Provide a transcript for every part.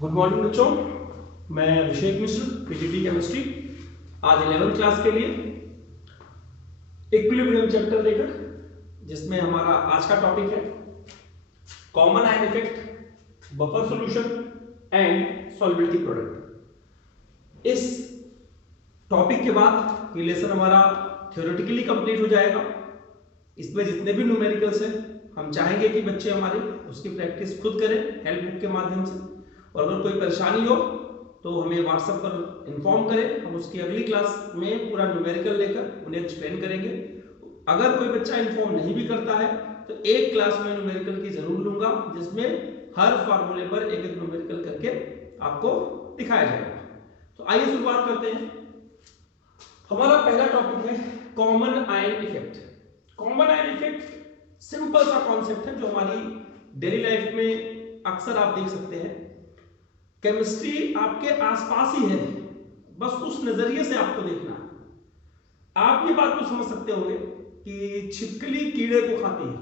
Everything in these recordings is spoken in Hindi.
गुड मॉर्निंग बच्चों, मैं अभिषेक मिश्र, पीजीटी केमिस्ट्री। आज 11th क्लास के लिए इक्विलिब्रियम चैप्टर लेकर, जिसमें हमारा आज का टॉपिक है common ion effect, buffer solution and solubility product. इस टॉपिक के बाद ये लेसन हमारा थ्योरेटिकली कंप्लीट हो जाएगा। इसमें जितने भी न्यूमेरिकल्स हैं हम चाहेंगे कि बच्चे हमारे उसकी प्रैक्टिस खुद करें हेल्प बुक के माध्यम से, और अगर कोई परेशानी हो तो हमें व्हाट्सएप पर इन्फॉर्म करें। हम उसकी अगली क्लास में पूरा न्यूमेरिकल लेकर उन्हें एक्सप्लेन करेंगे। अगर कोई बच्चा इन्फॉर्म नहीं भी करता है तो एक क्लास में न्यूमेरिकल की जरूर लूंगा, जिसमें हर फार्मूले पर एक एक न्यूमेरिकल करके आपको दिखाया जाएगा। तो आइए शुरुआत करते हैं। हमारा पहला टॉपिक है common ion effect. Common ion effect simple सा कॉन्सेप्ट है जो हमारी डेली लाइफ में अक्सर आप देख सकते हैं। केमिस्ट्री आपके आसपास ही है, बस उस नजरिए से आपको देखना है। आप ये बात तो समझ सकते होंगे कि छिपकली कीड़े को खाती है,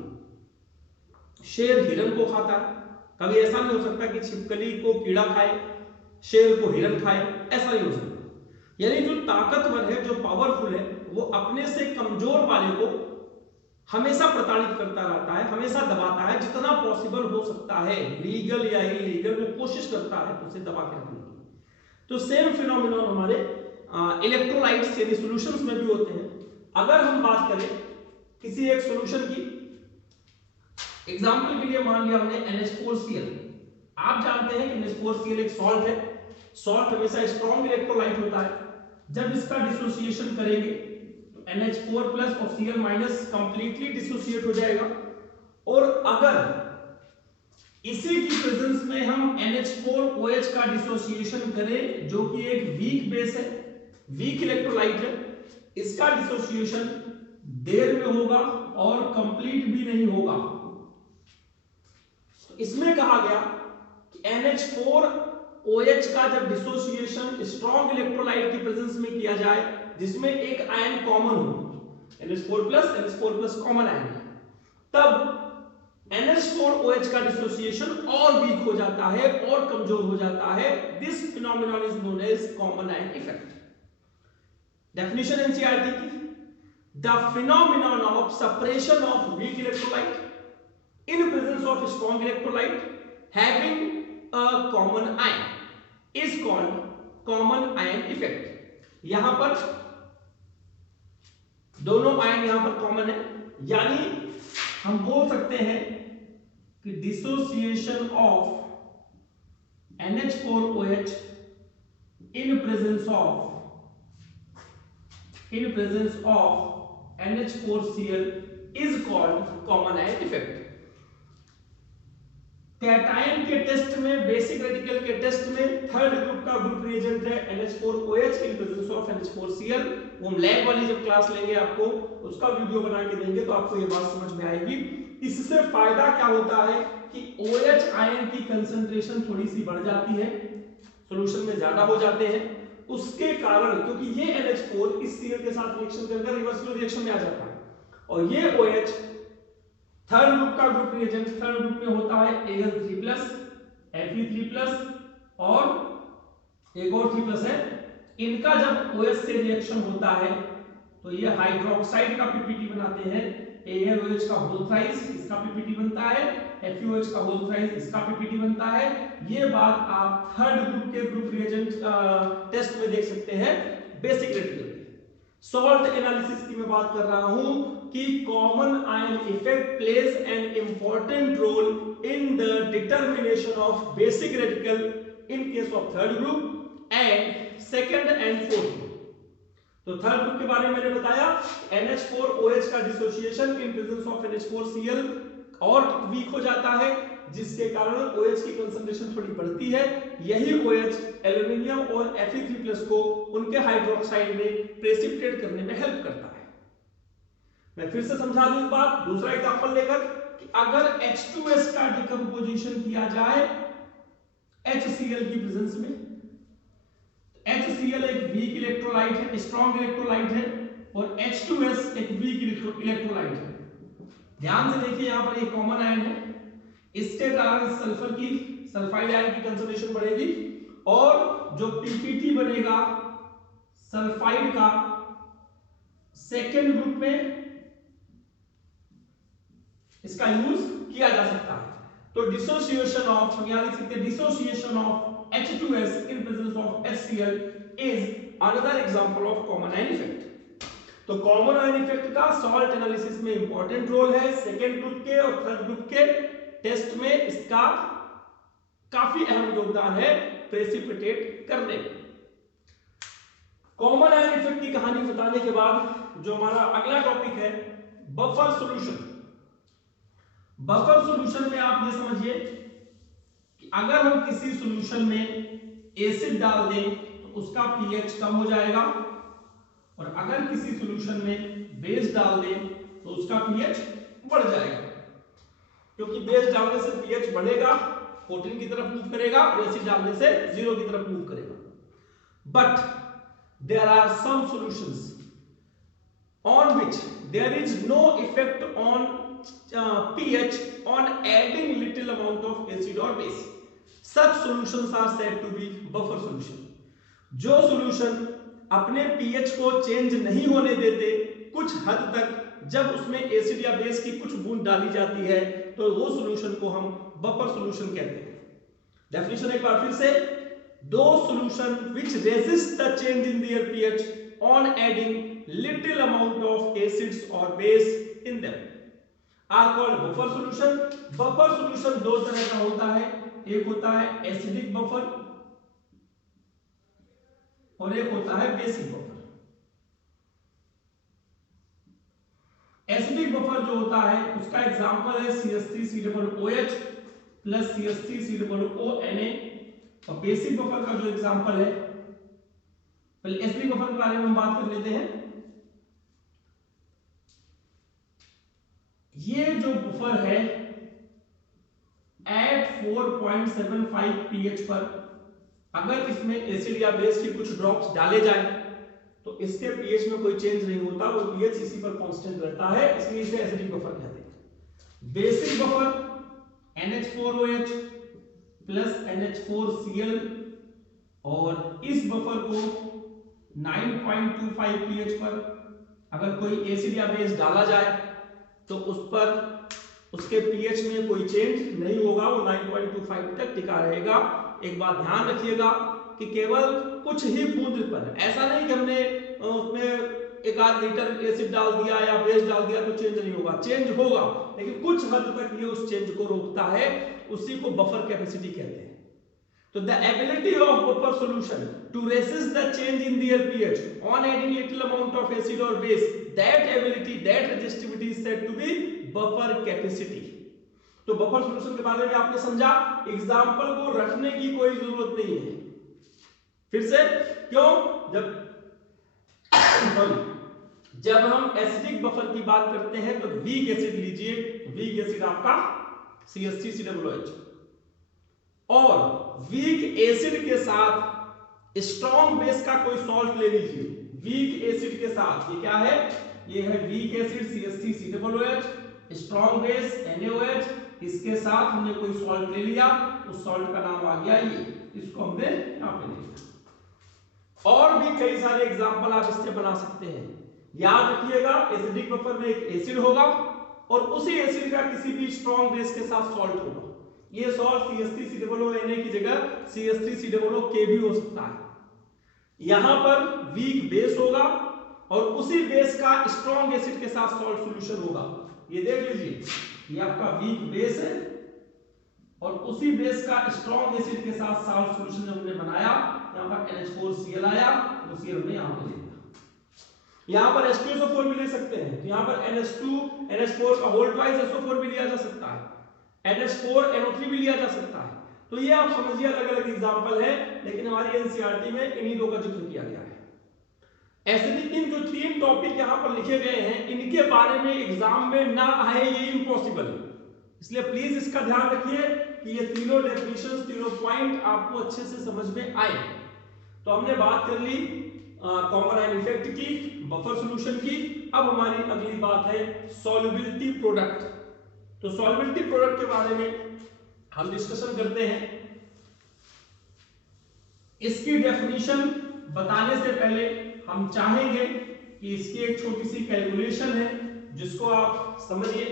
शेर हिरन को खाता है। कभी ऐसा नहीं हो सकता कि छिपकली को कीड़ा खाए, शेर को हिरन खाए, ऐसा नहीं हो सकता। यानी जो ताकतवर है, जो पावरफुल है, वो अपने से कमजोर वाले को हमेशा प्रताड़ित करता रहता है, हमेशा दबाता है। जितना पॉसिबल हो सकता है, लीगल या इलीगल, वो कोशिश करता है उसे दबा के रखने की। तो सेम फिनोमिनन हमारे इलेक्ट्रोलाइट्स यानी सॉल्यूशंस में भी होते हैं। अगर हम बात करें किसी एक सॉल्यूशन की, एग्जांपल के लिए मान लिया हमने NH4Cl। आप जानते हैं कि NH4Cl एक सॉल्ट है। सॉल्ट हमेशा स्ट्रॉन्ग इलेक्ट्रोलाइट होता है। जब इसका डिसोसिएशन करेंगे तो NH4 प्लस और Cl माइनस कंप्लीटली डिसोसिएट हो जाएगा। और अगर इसी की प्रेजेंस में हम NH4OH का डिसोसिएशन करें, जो कि एक वीक बेस है, वीक इलेक्ट्रोलाइट है, इसका डिसोसिएशन देर में होगा और कंप्लीट भी नहीं होगा। तो इसमें कहा गया कि NH4OH का जब डिसोसिएशन स्ट्रॉन्ग इलेक्ट्रोलाइट की प्रेजेंस में किया जाए, जिसमें एक आयन कॉमन हो, NH4+ कॉमन आयन, तब NH4OH का डिसोसिएशन और वीक हो जाता है और कमजोर हो जाता है। This phenomenon is known as common ion effect. Definition NCERT की, the phenomenon of separation of weak electrolyte in presence of strong electrolyte having a common ion is called common ion effect। यहां पर दोनों आयन यहां पर कॉमन है, यानी हम बोल सकते हैं कि dissociation of NH4OH in presence of NH4Cl is called common ion effect। Cation के टेस्ट में, बेसिक रेडिकल के टेस्ट में थर्ड ग्रुप का ग्रुप रिएजेंट है NH4OH in presence of NH4Cl। वो हम लैब वाली जब क्लास लेंगे आपको उसका वीडियो बना के देंगे, तो आपको ये बात समझ में आएगी। इससे फायदा क्या होता है कि OH आयन की कंसंट्रेशन थोड़ी सी बढ़ जाती है, सॉल्यूशन में ज्यादा हो जाते हैं। उसके कारण, क्योंकि ये NH4 इस Cl के साथ रिएक्शन करके रिवर्सिबल रिएक्शन में आ जाता है, और ये OH थर्ड ग्रुप का ग्रुप रिएजेंट, थर्ड ग्रुप में होता है Al3+, Fe3+ और एक और 3+ है। इनका जब OH से रिएक्शन होता है तो ये हाइड्रोक्साइड का पीपीटी बनाते हैं। AlOH का होल थ्राइस इसका पीपीटी बनता है, FeOH का होल थ्राइस इसका पीपीटी बनता है। ये बात आप थर्ड ग्रुप के ग्रुप रिएजेंट टेस्ट में देख सकते हैं, बेसिक रेडिकल। सॉल्ट एनालिसिस की मैं बात कर रहा हूं कि common ion effect plays an important role in the determination of basic radical in case of third group and second and fourth group. तो थर्ड ग्रुप के बारे में मैंने बताया, NH4OH का dissociation in presence of NH4Cl और वीक हो जाता है, जिसके कारण OH की कंसंट्रेशन थोड़ी बढ़ती है। यही OH एल्युमिनियम और Fe3+ को उनके हाइड्रोक्साइड में प्रेसिपिटेट करने में हेल्प करता है। मैं फिर से समझा दूं इस बात दूसरा एग्जांपल लेकर कि अगर H2S का डिकम्पोजिशन किया जाए HCl की प्रेजेंस में, HCl एक वीक इलेक्ट्रोलाइट है, स्ट्रॉन्ग इलेक्ट्रोलाइट है, और H2S एक वीक इलेक्ट्रोलाइट है। ध्यान से देखिए, यहां पर एक कॉमन आयन है, इसके कारण सल्फर की सल्फाइड आयन की कंसंट्रेशन बढ़ेगी, और जो पीपीटी बनेगा सल्फाइड का सेकेंड ग्रुप में इसका यूज किया जा सकता है। तो डिसोसिएशन ऑफ, हम यहां लिख सकते हैं dissociation of H2S in presence of HCl is another example of common ion effect। तो कॉमन आयन इफेक्ट का सॉल्ट एनालिसिस में इंपॉर्टेंट रोल है। सेकेंड ग्रुप के और थर्ड ग्रुप के टेस्ट में इसका काफी अहम योगदान है प्रेसिपिटेट करने में। कॉमन आयन इफेक्ट की कहानी बताने के बाद जो हमारा अगला टॉपिक है बफर सॉल्यूशन। बफर सॉल्यूशन में आप ये समझिए कि अगर हम किसी सॉल्यूशन में एसिड डाल दें तो उसका पीएच कम हो जाएगा, और अगर किसी सॉल्यूशन में बेस डाल दें तो उसका पीएच बढ़ जाएगा, क्योंकि बेस डालने से पीएच बढ़ेगा, 14 की तरफ मूव करेगा, और एसिड डालने से 0 की तरफ मूव करेगा। But there are some solutions on which there is no effect on pH on adding little amount of acid or base. Such solutions are said to be buffer solution। जो solution अपने pH को चेंज नहीं होने देते कुछ हद तक, जब उसमें एसिड या बेस की कुछ बूंद डाली जाती है तो वो solution को हम buffer solution कहते हैं। डेफिनेशन एक बार फिर से, those solution which resist the change in their pH on adding little amount of acids or base in them are called buffer solution। buffer solution दो तरह का होता है, एक होता है एसिडिक बफर और एक होता है बेसिक बफर। एसिडिक बफर जो होता है उसका एग्जांपल है CH3COOH प्लस CH3COONA, और बेसिक बफर का जो एग्जांपल है, पहले एसिडिक बफर के बारे में हम बात कर लेते हैं। ये जो बफर है एट 4.75 pH पर अगर इसमें एसिड या बेस की कुछ ड्रॉप्स डाले जाए तो इसके पीएच में कोई चेंज नहीं होता, वो पीएच इसी पर कांस्टेंट रहता है, इसलिए इसे एसिडिक बफर कहते हैं। Basic buffer NH4OH plus NH4Cl, और इस बफर को 9.25 pH पर अगर कोई एसिड या बेस डाला जाए तो उस पर उसके पीएच में कोई चेंज नहीं होगा, वो 9.25 तक टिका रहेगा। एक बात ध्यान रखिएगा कि केवल कुछ ही बूंद पर, ऐसा नहीं कि हमने उसमें एक आध लीटर एसिड डाल दिया या बेस डाल दिया तो चेंज नहीं होगा, चेंज होगा, लेकिन कुछ हद तक ये उस चेंज को रोकता है, उसी को बफर कैपेसिटी कहते हैं। तो the ability of buffer solution to resist the change in their pH on adding little amount of acid or base, that ability, that resistivity is said to be buffer capacity। तो बफर सॉल्यूशन के बारे में आपने समझा, एग्जांपल को रखने की कोई जरूरत नहीं है। फिर से क्यों? जब हम एसिडिक बफर की बात करते हैं तो वीक एसिड लीजिए, वीक एसिड आपका CH3COOH, और वीक एसिड के साथ स्ट्रॉन्ग बेस का कोई सॉल्ट ले लीजिए। वीक एसिड के साथ, ये क्या है? ये है weak acid CH3COOH, strong base NaOH, इसके साथ हमने कोई सॉल्ट ले लिया, उस सॉल्ट का नाम आ गया ये, इसको हमने यहां पे ले लिया। और भी कई सारे एग्जांपल आप इससे बना सकते हैं। याद रखिएगा, एसिडिक बफर में एक एसिड होगा और उसी एसिड का किसी भी स्ट्रॉन्ग बेस के साथ सॉल्ट होगा। ये सॉल्ट CH3COONA की जगह CH3COOK भी हो सकता है। यहां पर वीक बेस होगा और उसी बेस का स्ट्रॉन्ग एसिड के साथ सॉल्ट सॉल्यूशन होगा। ये देख लीजिए, ये आपका वीक बेस है और उसी बेस का स्ट्रॉन्ग एसिड के साथ सॉल्ट सॉल्यूशन हमने बनाया। यहां पर NH4Cl आया, तो Cl हमने यहां पे ले लिया। यहां पर H2SO4 भी ले सकते हैं, तो यहां पर NH4 का होल ट्वाइस SO4 भी लिया जा सकता है, NH4 NO3 भी लिया जा सकता है। तो ये आप समझिए अलग अलग एग्जांपल है, लेकिन हमारी एनसीईआरटी में इन्हीं दो का जिक्र किया गया है। एसिडिक इन जो तीन टॉपिक यहां पर लिखे गए हैं, इनके बारे में एग्जाम में ना आए ये इम्पॉसिबल है, इसलिए प्लीज इसका ध्यान रखिए कि ये तीनों डेफिनेशंस, तीनों पॉइंट आपको अच्छे से समझ में आए। तो हमने बात कर ली कॉमन आयन इफेक्ट की, बफर सॉल्यूशन की। अब हमारी अगली बात है सॉल्युबिलिटी प्रोडक्ट। तो सॉल्युबिलिटी प्रोडक्ट के बारे में हम डिस्कशन करते हैं। इसकी डेफिनेशन बताने से पहले हम चाहेंगे कि इसकी एक छोटी सी कैलकुलेशन है जिसको आप समझिए।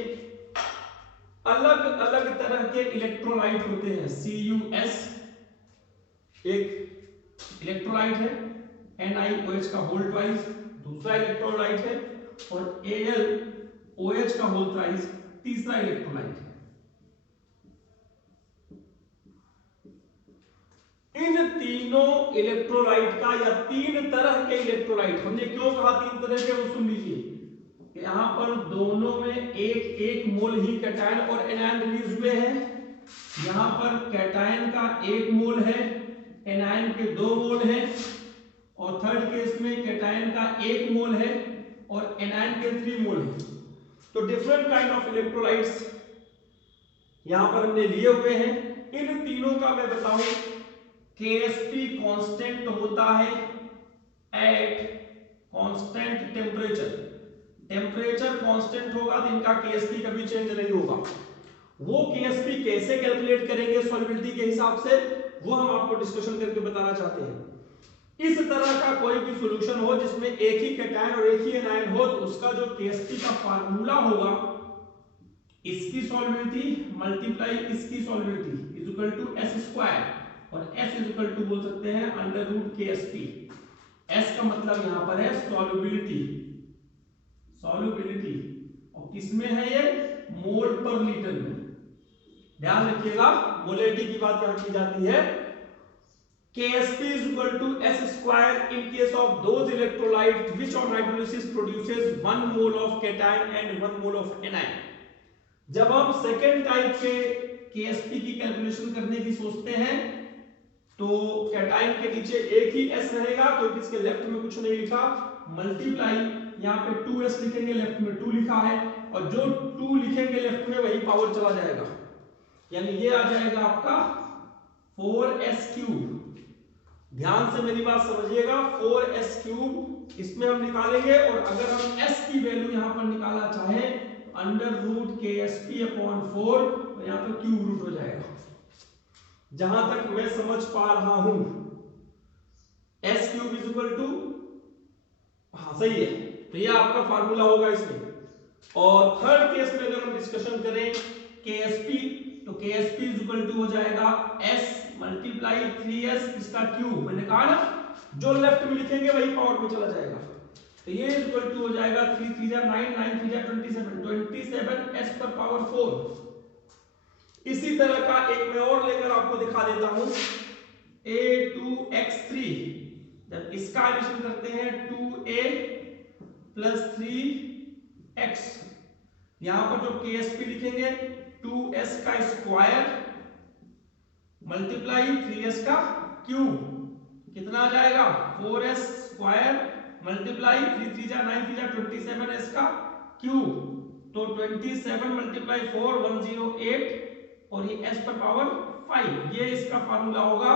अलग अलग तरह के इलेक्ट्रोलाइट होते हैं। CuS एक इलेक्ट्रोलाइट है, NiOH का होल ट्वाइस दूसरा इलेक्ट्रोलाइट है, और AlOH का होल ट्वाइस तीसरा इलेक्ट्रोलाइट है। इन तीनों इलेक्ट्रोलाइट का या तीन तरह के इलेक्ट्रोलाइट, हमने क्यों कहा तीन तरह के, वो सुन लीजिए। यहां पर दोनों में एक एक मोल ही कैटायन और एनायन रिलीज हुए हैं। यहां पर कैटायन का 1 मोल है, एनायन के 2 मोल हैं, और थर्ड केस में कैटायन का 1 मोल है और एनायन के 3 मोल है। तो डिफरेंट काइंड ऑफ इलेक्ट्रोलाइट्स यहां पर हमने लिए हुए हैं। इन तीनों का मैं बताऊं, KSP कांस्टेंट होता है at constant temperature. Temperature constant होगा तो इनका KSP कभी चेंज नहीं होगा। वो KSP कैसे कैलकुलेट करेंगे सॉल्युबिलिटी के हिसाब से, वो हम आपको डिस्कशन करके बताना चाहते हैं। इस तरह का कोई भी सॉल्यूशन हो जिसमें एक ही कैटायन और एक ही एनायन हो, तो उसका जो KSP का फार्मूला होगा, इसकी सॉल्युबिलिटी मल्टीप्लाई इसकी solubility is equal to S square, और S इज इक्वल टू बोल सकते हैं अंडर रूट KSP। S का मतलब यहां पर है सॉल्युबिलिटी, सॉल्युबिलिटी, और किसमें है ये, मोल पर लीटर में। ध्यान रखिएगा मोलेरिटी की बात यहां की जाती है। KSP is equal to S square in case of those electrolytes which on hydrolysis produces 1 mole of cation and 1 mole of anion। जब हम सेकेंड टाइप के KSP की कैलकुलेशन करने की सोचते हैं तो कैटायन के नीचे एक ही S रहेगा, क्योंकि इसके लेफ्ट में कुछ नहीं लिखा, मल्टीप्लाई यहाँ पे 2S लिखेंगे, लेफ्ट में 2 लिखा है, और जो 2 लिखेंगे लेफ्ट में वही पावर चला जाएगा, यानी ये आ जाएगा आपका 4S क्यूब। ध्यान से मेरी बात समझिएगा, 4S क्यूब इसमें हम निकालेंगे, और अगर हम S की वैल्यू यहाँ पर निकालना चाहे अंडर रूट KSP अपॉन 4, तो यहाँ पर क्यूब रूट हो जाएगा। जहां तक मैं समझ पा रहा हूं S cube is equal to, हाँ सही है, तो ये आपका फार्मूला होगा इसमें। और थर्ड केस में अगर हम डिस्कशन करें KSP, तो KSP इज इक्वल टू हो जाएगा S मल्टीप्लाई 3S इसका क्यूब। मैंने कहा ना जो लेफ्ट में लिखेंगे वही पावर में चला जाएगा, तो ये इज इक्वल टू हो जाएगा 3 3 जा 9 9 3 जा 27 S पर पावर 4। इसी तरह का एक मैं और लेकर आपको दिखा देता हूं, A2X3, जब इसका एडिशन करते हैं 2A प्लस 3X, यहां पर जो KSP लिखेंगे 2S का स्क्वायर मल्टीप्लाई 3S का क्यूब, कितना आ जाएगा 4S स्क्वायर मल्टीप्लाई 3 3 जा 9 3 जा 27S का क्यूब, तो 27 मल्टीप्लाई 4 108, और ये S पर पावर 5। ये इसका फार्मूला होगा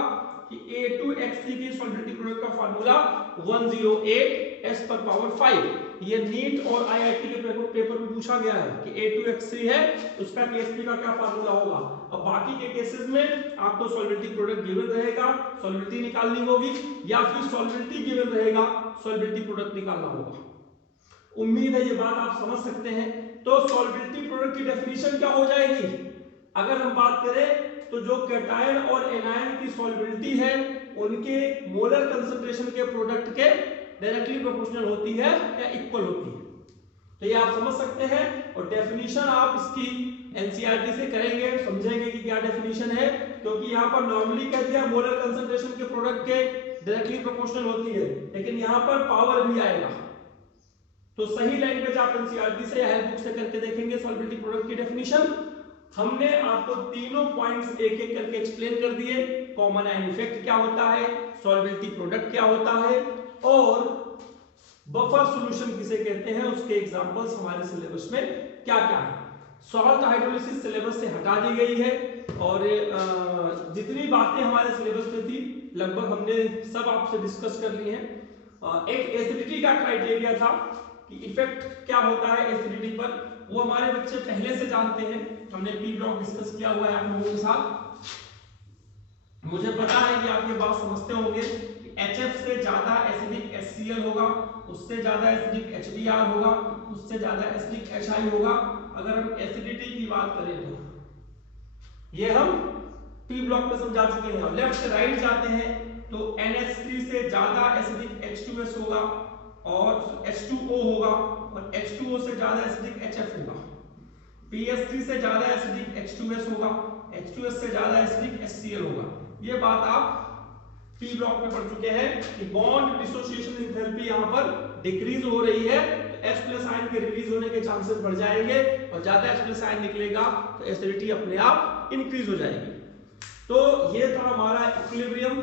कि A2X3 की सॉल्युबिलिटी प्रोडक्ट का फार्मूला 108 S पर पावर 5। ये नीट और IIT के पेपर में पूछा गया है कि A2X3 है, उसका KSP का क्या फार्मूला होगा। अब बाकी के केसेस में आपको सॉल्युबिलिटी प्रोडक्ट गिवन रहेगा, सॉल्युबिलिटी निकालनी होगी, या फिर सॉल्युबिलिटी गिवन रहेगा, सॉल्युबिलिटी प्रोडक्ट निकालना होगा। उम्मीद है ये बात आप समझ सकते हैं। तो सॉल्युबिलिटी प्रोडक्ट की डेफिनेशन क्या हो जाएगी, अगर हम बात करें तो जो कैटायन और एनायन की सॉल्युबिलिटी है उनके मोलर कंसंट्रेशन के प्रोडक्ट के डायरेक्टली प्रोपोर्शनल होती है या इक्वल होती है। तो ये आप समझ सकते हैं, और डेफिनेशन आप इसकी एनसीईआरटी से करेंगे, समझेंगे कि क्या डेफिनेशन है, क्योंकि यहाँ पर नॉर्मली कह दिया मोलर कंसंट्रेशन के प्रोडक्ट के डायरेक्टली प्रोपोर्शनल होती है, लेकिन यहाँ पर पावर भी आएगा। तो सही लैंग्वेज आप एनसीईआरटी से या हेल्प बुक से करके देखेंगे सॉल्युबिलिटी प्रोडक्ट की डेफिनेशन। हमने आपको तीनों पॉइंट्स एक एक करके एक्सप्लेन कर दिए, कॉमन आयन इफेक्ट क्या होता है, सॉल्युबिलिटी प्रोडक्ट क्या होता है, और बफर सॉल्यूशन किसे कहते हैं, उसके एग्जांपल्स हमारे सिलेबस में क्या क्या है। सॉल्ट हाइड्रोलिसिस सिलेबस से हटा दी गई है, और जितनी बातें हमारे सिलेबस में थी लगभग हमने सब आपसे डिस्कस कर ली हैं। एक एसिडिटी का क्राइटेरिया था कि इफेक्ट क्या होता है एसिडिटी पर, वो हमारे बच्चे पहले से जानते हैं, हमने पी ब्लॉक डिस्कस किया हुआ है आप लोगों के साथ। मुझे पता है कि आप ये बात समझते होंगे कि HF से ज्यादा एसिडिक HCl होगा, उससे ज्यादा एसिडिक HBr होगा, उससे ज्यादा एसिडिक HI होगा। अगर हम एसिडिटी की बात करें तो ये हम P ब्लॉक में समझा चुके हैं। लेफ्ट से राइट जाते हैं तो NH3 से ज्यादा एसिडिक H2S होगा और H2O होगा, और H2O से ज्यादा एसिडिक HF होगा। PS3 से ज्यादा एसिडिक H2S होगा, H2S से ज्यादा एसिडिक HCl होगा। ये बात आप P ब्लॉक में पढ़ चुके हैं कि बॉन्ड डिसोसिएशन एंथैल्पी यहां पर डिक्रीज हो रही है, तो H+ आयन के रिलीज होने के चांसेस बढ़ जाएंगे, और ज्यादा H+ आयन निकलेगा तो एसिडिटी अपने आप इंक्रीज हो जाएगी। तो ये था हमारा इक्विलिब्रियम।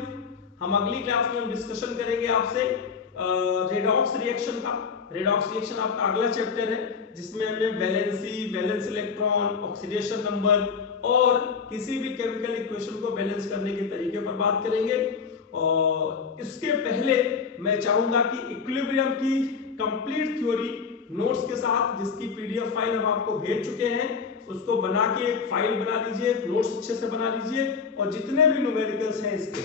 हम अगली क्लास में डिस्कशन करेंगे आपसे रेडॉक्स रिएक्शन का। रेडॉक्स रिएक्शन आपका अगला चैप्टर है, जिसमें हमें valency, valence electron, oxidation number और किसी भी केमिकल इक्वेशन को बैलेंस करने के तरीके पर बात करेंगे। और इसके पहले मैं चाहूंगा कि इक्विलिब्रियम की कंप्लीट थ्योरी नोट्स के साथ, जिसकी PDF फाइल हम आपको भेज चुके हैं, उसको बना के एक फाइल बना लीजिए, नोट्स अच्छे से बना लीजिए, और जितने भी न्यूमेरिकल्स हैं इसके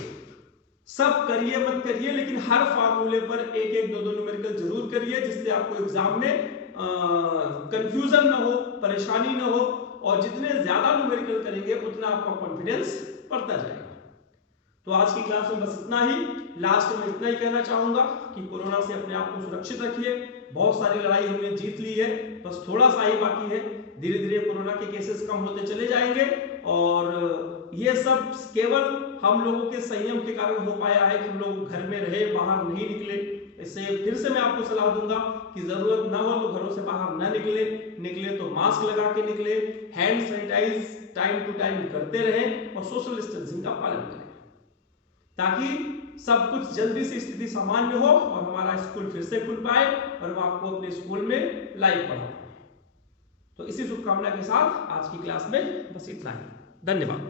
सब करिए मत करिए, लेकिन हर फार्मूले पर एक एक दो न्यूमेरिकल जरूर करिए, जिससे आपको एग्जाम में कंफ्यूजन ना हो, परेशानी ना हो, और जितने ज्यादा न्यूमेरिकल करेंगे उतना आपका कॉन्फिडेंस बढ़ता जाएगा। तो आज की क्लास में बस इतना ही। लास्ट में इतना ही कहना चाहूंगा कि कोरोना से अपने आप को सुरक्षित रखिए। बहुत सारी लड़ाई हमने जीत ली है, बस थोड़ा सा ही बाकी है। धीरे धीरे कोरोना के केसेस कम होते चले जाएंगे, और ये सब केवल हम लोगों के संयम के कारण हो पाया है कि हम लोग घर में रहे, बाहर नहीं निकले। इससे फिर से मैं आपको सलाह दूंगा कि जरूरत ना हो तो घरों से बाहर ना निकले तो मास्क लगा के निकले, hand sanitize time to time करते रहें, और सोशल डिस्टेंसिंग का पालन करें, ताकि सब कुछ जल्दी से स्थिति सामान्य हो और हमारा स्कूल फिर से खुल पाए और हम आपको अपने स्कूल में लाइव पढ़ा पाए। तो इसी शुभकामना के साथ आज की क्लास में बस इतना ही। धन्यवाद।